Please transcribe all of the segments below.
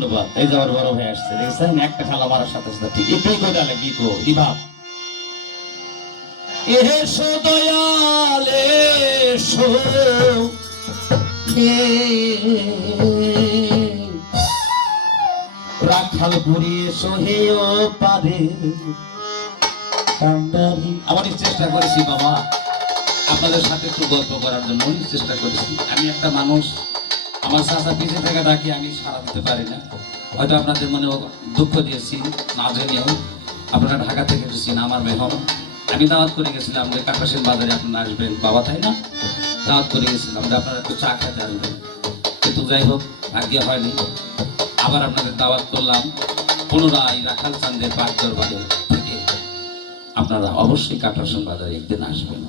ধন্যবাদ। এই যে আমার বড় ভাই আসছে, দেখছেন একটা খালা মারার সাথে সাথে ঠিক এটাই কই ডালে বিকো দিবা। এসো দয়াল এসো, রাখাল পুরি এসো হে ও পারে কান্ডারি। আমার চেষ্টা করেছি বাবা আপনাদের সাথে একটু গল্প করার জন্য, অনেক চেষ্টা করেছি। আমি একটা মানুষ, আমার চাচা পিছিয়ে থেকে ডাকি আমি সাড়া দিতে পারি না। হয়তো আপনাদের মনে দুঃখ দিয়েছি না জেনেও। আপনারা ঢাকা থেকে এসেছেন আমার মেহমান। আমি দাওয়াত করে গেছিলাম যে কাকাশের বাজারে আপনারা আসবেন বাবা, তাই না? দাওয়াত করে গেছিলাম যে আপনারা একটু চা খেতে আসবেন, কিন্তু যাই হোক ভাগ্যে হয়নি। আবার আপনাদের দাওয়াত করলাম পুনরায় রাখাল চাঁদের পাক দরবারে থেকে। আপনারা অবশ্যই কাকাশের বাজারে একদিন আসবেন।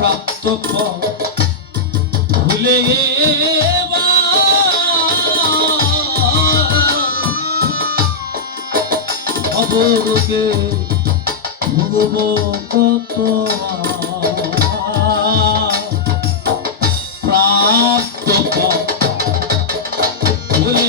প্রাপ্ত ভুলে খবরকে ভুগব কত প্রাপ্ত ভুলে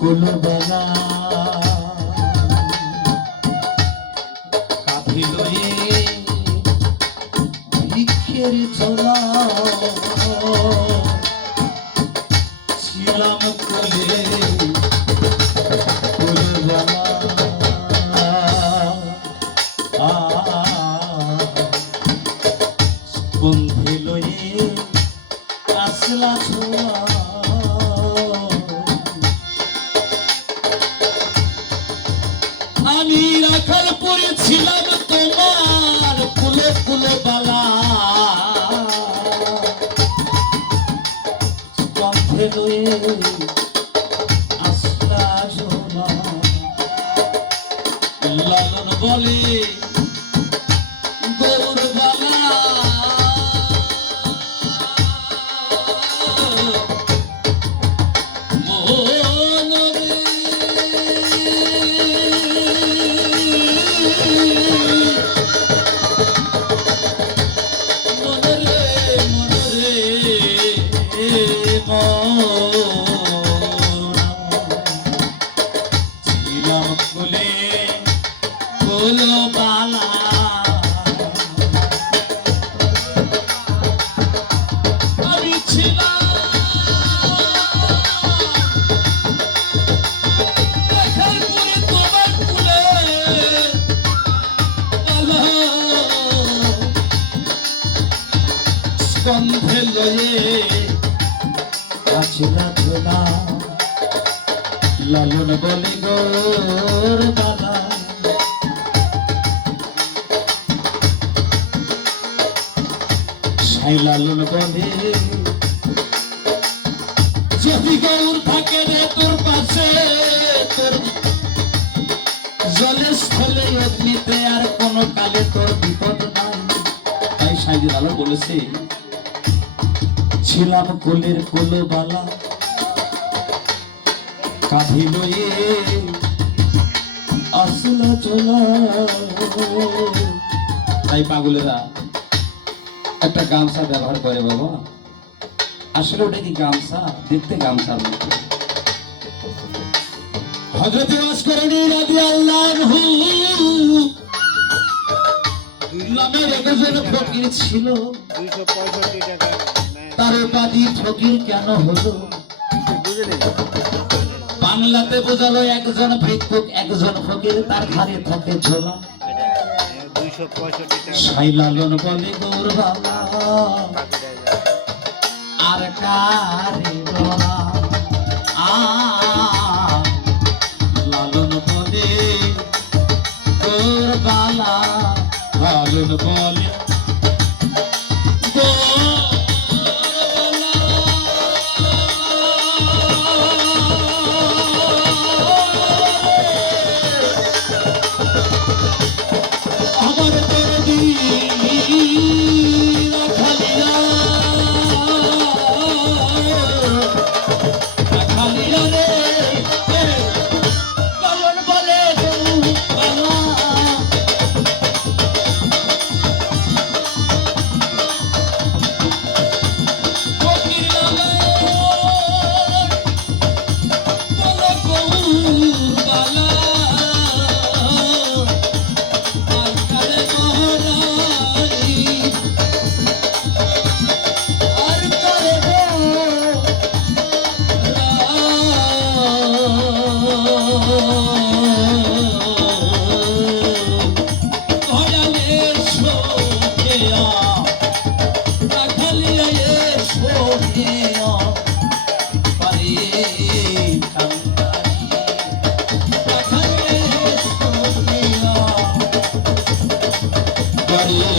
কুলবালা কাঁধিল ভিক্ষের ছোলা ছিলাম কুলে কুলবালা বন্ধে লয়ে আসলা ছোলা আমি রাখাল পড়েছিলাম তোমার ফুলে ফুলে বালা কণ্ঠে লয়ে আসলা ঝোলা লালন বলে গন্ধে লয়ে আছিলা ঝোলা লালন বলে গোর বালা সাই লালন বলে যদি গৌর থাকে রে তোর পাশে তোর জলে স্থলে অগ্নিতে আর কোন কালে তোর বিপদ নাই। তাই সাইজি লালন বলেছে ছিলাম কোলের কোলবালা কাঁধি লয়ে আসলা চলা। তাই পাগলেরা একটা গামছা ব্যবহার করে বাবা, আসলে ওটা কি গামছা? দেখতে গামছার মতো। হযরত ওয়াসকরণী রাদিয়াল্লাহু নামের একজন ফকির ছিল। 265 টাকা তার উপাধি ফকির কেন হলো? বাংলাতে বোঝালো একজন ভিক্ষুক একজন ফকির, তার ঘরে থাকে ঝোলা। 265 টাকা সাই লালন বলে গৌর বাবা আর কারে বলা লালন বলে গৌর বালা লালন বলে আমার দরদি রাখালিয়া রাখালিয়া রে লালন বলে গৌরবালা ফকির লালন বলে গৌরবালা Hare